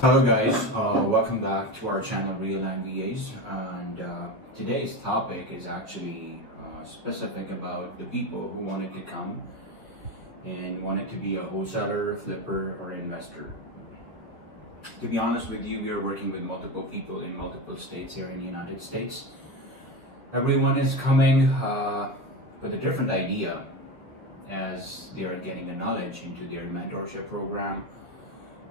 Hello guys, welcome back to our channel ReaLand VAs, and today's topic is actually specific about the people who wanted to come and wanted to be a wholesaler, flipper, or investor. To be honest with you, we are working with multiple people in multiple states here in the United States. Everyone is coming with a different idea as they are getting the knowledge into their mentorship program,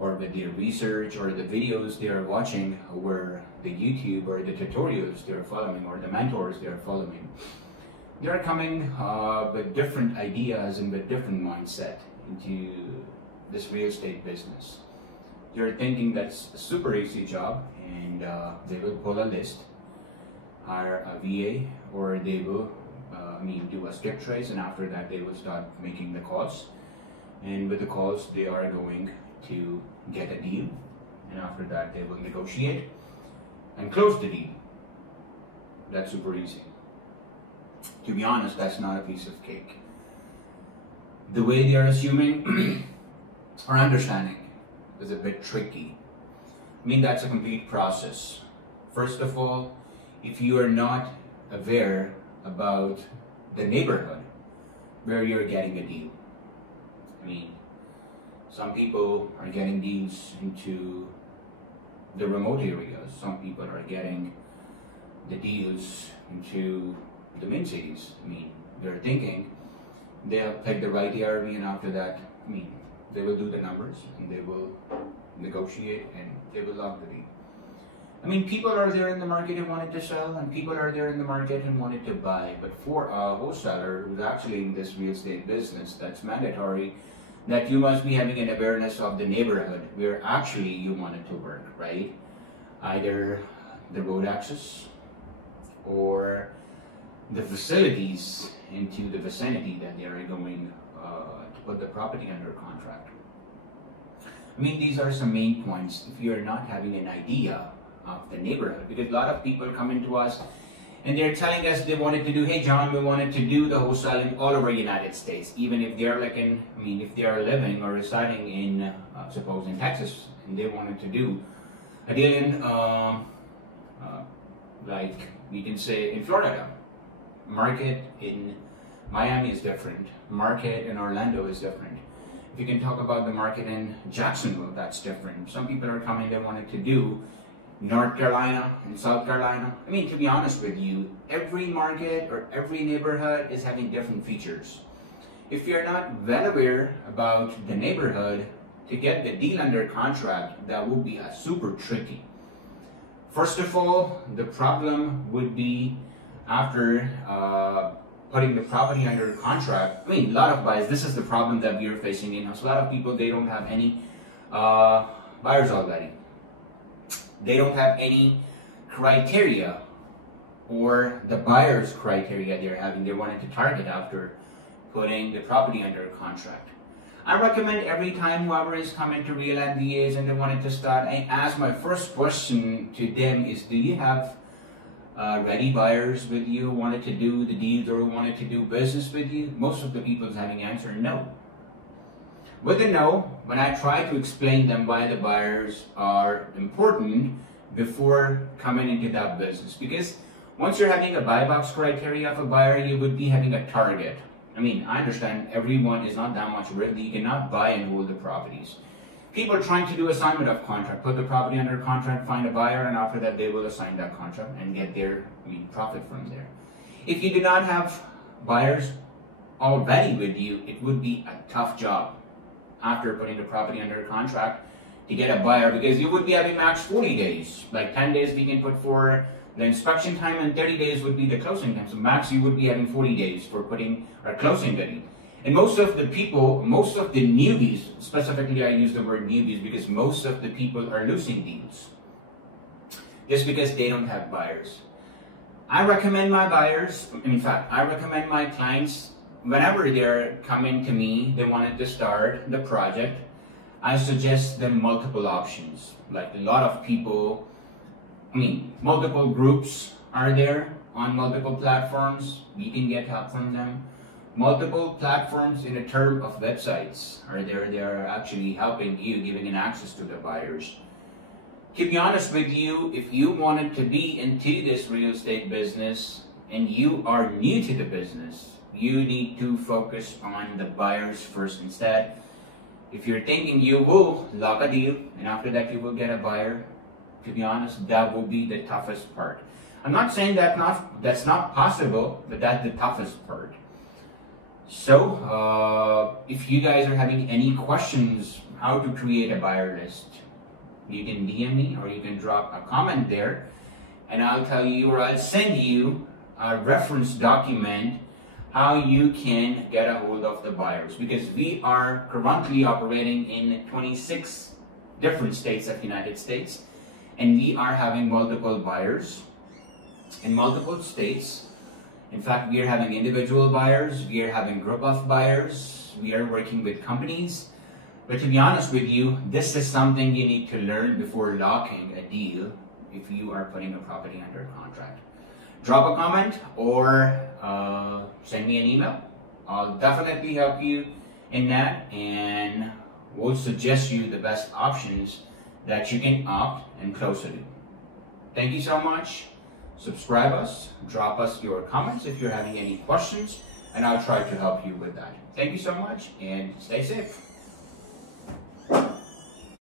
or with their research, or the videos they are watching, or the YouTube or the tutorials they are following, or the mentors they are following. They are coming with different ideas and with different mindset into this real estate business. They're thinking that's a super easy job, and they will pull a list, hire a VA, or they will do a skip trace, and after that they will start making the calls. And with the calls, they are going to get a deal, and after that they will negotiate and close the deal. That's super easy. To be honest, that's not a piece of cake. The way they are assuming or understanding is a bit tricky. That's a complete process. First of all, if you are not aware about the neighborhood where you're getting a deal, some people are getting deals into the remote areas. Some people are getting the deals into the main cities. They're thinking they'll pick the right ARV, and after that, they will do the numbers and they will negotiate and they will lock the deal. People are there in the market and wanted to sell, and people are there in the market and wanted to buy. But for a wholesaler who's actually in this real estate business, that's mandatory that you must be having an awareness of the neighborhood where actually you want it to work, right? Either the road access or the facilities into the vicinity that they are going to put the property under contract. These are some main points if you're not having an idea of the neighborhood, because a lot of people come into us and they're telling us they wanted to do, hey John, we wanted to do the wholesaling all over the United States, even if they're if they are living or residing in, suppose in Texas, and they wanted to do a deal in, like we can say in Florida. Market in Miami is different. Market in Orlando is different. If you can talk about the market in Jacksonville, that's different. Some people are coming, they wanted to do North Carolina and South Carolina. To be honest with you, every market or every neighborhood is having different features. If you're not well aware about the neighborhood to get the deal under contract, that will be super tricky. First of all, the problem would be after putting the property under contract. A lot of buyers, this is the problem that we are facing in-house. A lot of people, they don't have any buyers already. They don't have any criteria, or the buyer's criteria they're having. They wanted to target after putting the property under contract. I recommend every time whoever is coming to ReaLand VAs and they wanted to start, I ask my first question to them is, do you have ready buyers with you, wanted to do the deals or wanted to do business with you? Most of the people is having answer no. With the no, when I try to explain them why the buyers are important before coming into that business, because once you're having a buy box criteria of a buyer, you would be having a target. I understand everyone is not that much ready. You cannot buy and hold the properties. People are trying to do assignment of contract, put the property under contract, find a buyer, and after that they will assign that contract and get their profit from there. If you do not have buyers already with you, it would be a tough job after putting the property under contract to get a buyer, because you would be having max 40 days. Like 10 days we can put for the inspection time, and 30 days would be the closing time. So max you would be having 40 days for putting or closing the deal. And most of the people, most of the newbies, specifically I use the word newbies because most of the people are losing deals just because they don't have buyers. I recommend my buyers, in fact, I recommend my clients, whenever they're coming to me, they wanted to start the project, I suggest them multiple options. Like a lot of people, multiple groups are there on multiple platforms. We can get help from them. Multiple platforms in the term of websites are there. They are actually helping you, giving an access to the buyers. To be honest with you, if you wanted to be into this real estate business and you are new to the business, you need to focus on the buyers first instead. If you're thinking you will lock a deal and after that you will get a buyer, to be honest, that will be the toughest part. I'm not saying that's not possible, but that's the toughest part. So, if you guys are having any questions how to create a buyer list, you can DM me or you can drop a comment there and I'll tell you, or I'll send you a reference document how you can get a hold of the buyers, because we are currently operating in 26 different states of the United States and we are having multiple buyers in multiple states. In fact, we are having individual buyers, we are having group of buyers, we are working with companies. But to be honest with you, this is something you need to learn before locking a deal if you are putting a property under contract. Drop a comment or send me an email. I'll definitely help you in that and will suggest you the best options that you can opt and close to do. Thank you so much. Subscribe us, drop us your comments if you're having any questions, and I'll try to help you with that. Thank you so much and stay safe.